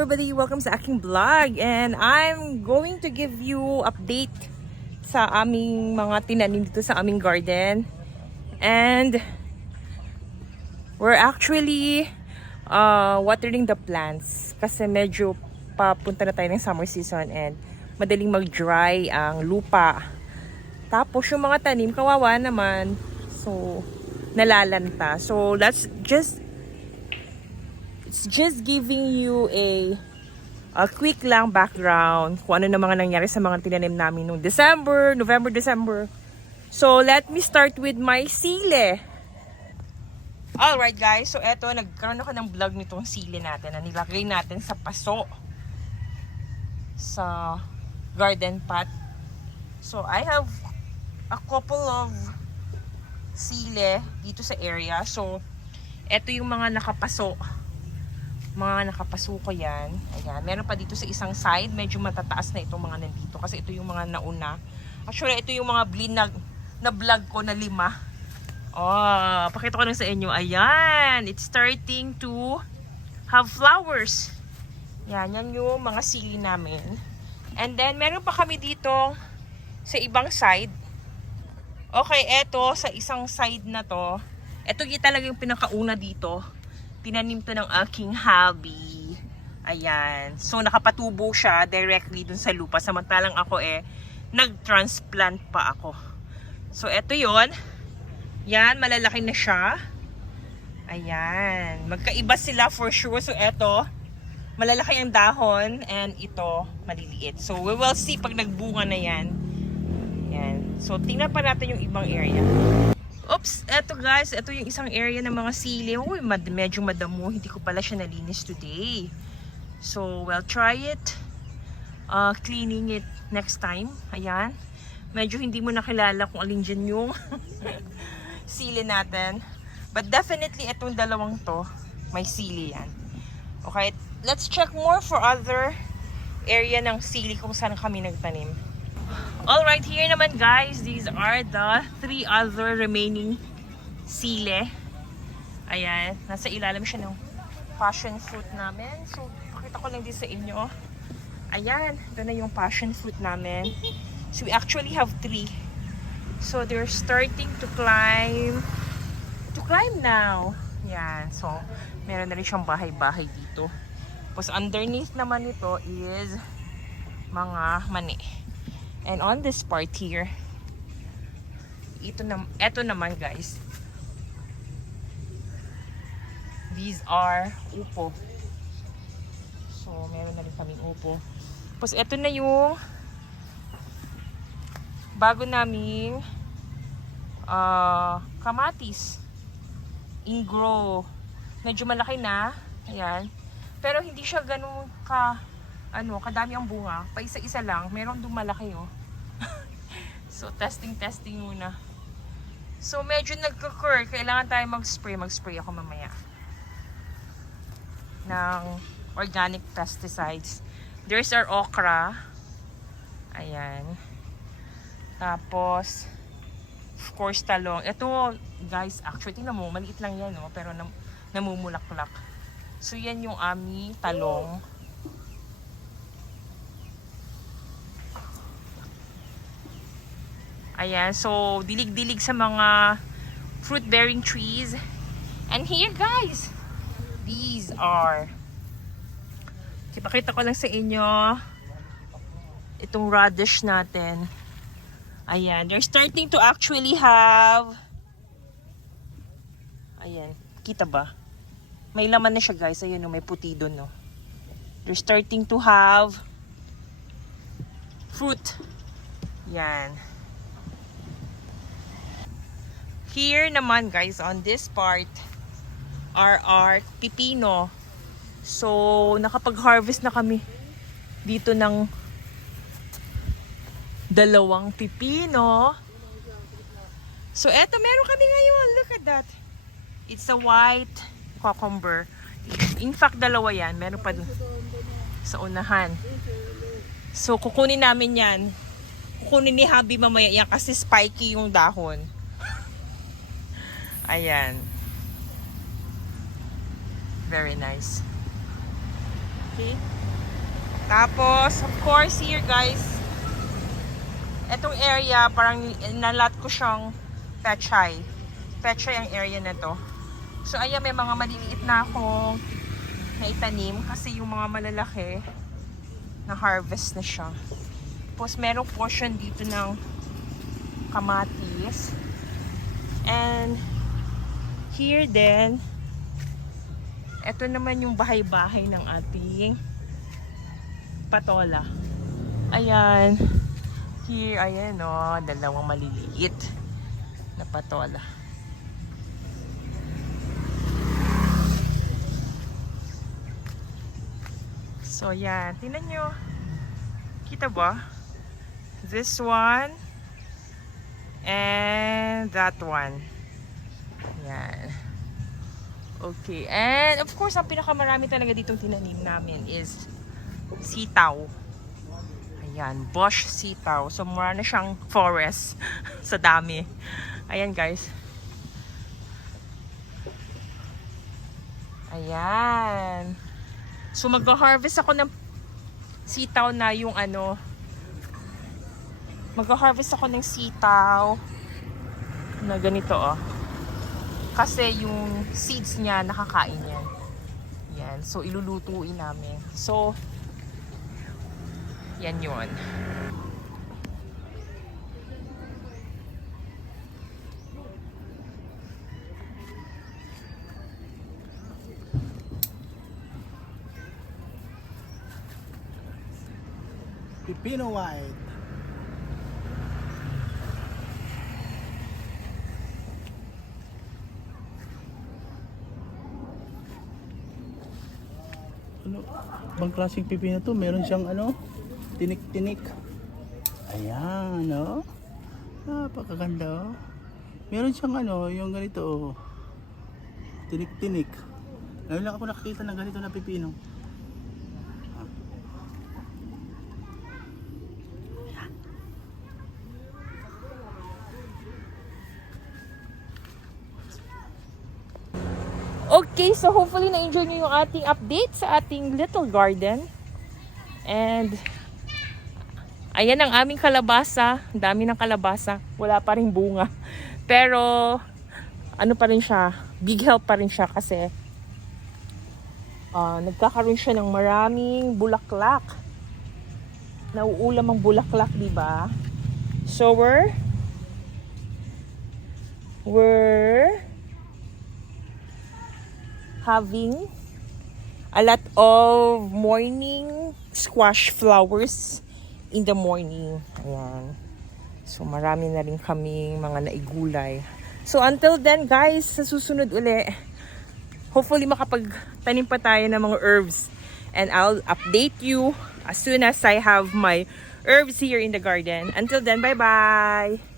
everybody! Welcome sa aking vlog and I'm going to give you update sa aming mga tinanim dito sa aming garden. And we're actually watering the plants kasi medyo papunta na tayo ng summer season and madaling mag-dry ang lupa. Tapos yung mga tanim, kawawa naman. So, nalalanta. So, it's just giving you a quick lang background kung ano na mga nangyari sa mga tinanim namin noong November, December. So, let me start with my sili. Alright guys, so eto, nagkaroon ako ng vlog nitong sili natin na nilagay natin sa paso sa garden pot. So, I have a couple of sili dito sa area. So, eto yung mga nakapaso. Mga nakapaso ko yan. Ayan. Meron pa dito sa isang side. Medyo matataas na itong mga nandito. Kasi ito yung mga nauna. Actually, ito yung mga na vlog ko na 5. Oh, pakita ko lang sa inyo. Ayan. It's starting to have flowers. Yan. Yan yung mga sili namin. And then, meron pa kami dito sa ibang side. Okay, eto sa isang side na to. Ito yung talaga yung pinakauna dito. Tinanim to ng aking hubby. Ayan. So, nakapatubo siya directly dun sa lupa. Samantalang ako nag-transplant pa ako. So, eto yon. Yan, malalaki na siya. Ayan. Magkaiba sila for sure. So, eto, malalaki ang dahon. And ito, maliliit. So, we will see pag nagbunga na yan. Yan. So, tingnan pa natin yung ibang area. Oops, eto guys, eto yung isang area ng mga sili. Uy, medyo madamo. Hindi ko pala siya nalinis today. So, we'll try it. Cleaning it next time. Ayan. Medyo hindi mo nakilala kung alin dyan yung sili natin. But definitely, etong dalawang to, may sili yan. Okay, let's check more for other area ng sili kung saan kami nagtanim. Alright, here naman guys, these are the 3 other remaining sili. Ayan, nasa ilalim siya ng passion fruit namin. So, pakita ko lang din sa inyo. Ayan, ito na yung passion fruit namin. So, we actually have 3. So, they're starting to climb now. Ayan, so, meron na rin siyang bahay-bahay dito. Tapos, underneath naman ito is mga mani. And on this part here, eto naman guys, these are upo. So, meron na rin kaming upo. Tapos, eto na yung bago naming kamatis. Ingrow. Medyo malaki na. Ayan. Pero hindi siya ganun kadami ang bunga. Paisa-isa lang. Meron doon malaki, oh. So, testing muna. So, medyo nagka-cur. Kailangan tayo mag-spray. Mag-spray ako mamaya ng organic pesticides. There's our okra. Ayan. Tapos, of course, talong. Ito, guys, actually, tingnan mo, maliit lang yan, oh, pero namumulak-lak. So, yan yung aming talong. Ayan, so dilig-dilig sa mga fruit-bearing trees. And here guys, these are, ipakita ko lang sa inyo itong radish natin. Ayan, they're starting to actually have, ayan, kita ba? May laman na siya guys, ayan, may puti doon, no? They're starting to have fruit. Yan. Here naman guys, on this part are our pipino. So, nakapag-harvest na kami dito ng 2 pipino. So, eto meron kami ngayon. Look at that. It's a white cucumber. In fact, 2 yan. Meron pa dun sa unahan. So, kukunin namin yan. Kukunin ni Habi mamaya yan kasi spiky yung dahon. Ayan. Very nice. Okay? Tapos, of course, here guys, etong area, parang nalat ko siyang pechay. Pechay ang area na to. So, ayan, may mga maliliit na akong naitanim kasi yung mga malalaki na harvest na siya. Tapos, merong portion dito ng kamatis. And, here din, ito naman yung bahay-bahay ng ating patola. Ayan. Here, ayan o, dalawang maliliit na patola. So, yan. Tingnan nyo. Kita ba? This one and that one. Yan. Okay. And, of course, ang pinakamarami talaga ditong tinanim namin is sitaw. Ayan, bush sitaw. So, mura na siyang forest sa dami. Ayan, guys. Ayan. So, mag-harvest ako ng sitaw na yung ano. Mag-harvest ako ng sitaw na ganito, oh. Kasi yung seeds niya, nakakain yan. Yan. So, ilulutuin namin. So, yan yun. Pipino white. Ano? Bang klaseng pipino to? Meron siyang ano? Tinik-tinik. Ayan, no? Napakaganda, oh. Meron siyang ano, yung ganito, oh. Tinik-tinik. Ngayon lang ako nakakita ng ganito na pipino. Okay, so hopefully na-enjoy niyo yung ating update sa ating little garden. And ayan ang aming kalabasa. Ang dami ng kalabasa. Wala pa rin bunga. Pero ano pa rin siya, big help pa rin siya kasi nagkakaroon siya ng maraming bulaklak. Nauulam ang bulaklak, di ba? So we're having a lot of morning squash flowers in the morning. Ayan. So, marami na rin kaming mga naigulay. So, until then, guys, sa susunod uli, hopefully makapagtanim pa tayo ng mga herbs. And I'll update you as soon as I have my herbs here in the garden. Until then, bye-bye!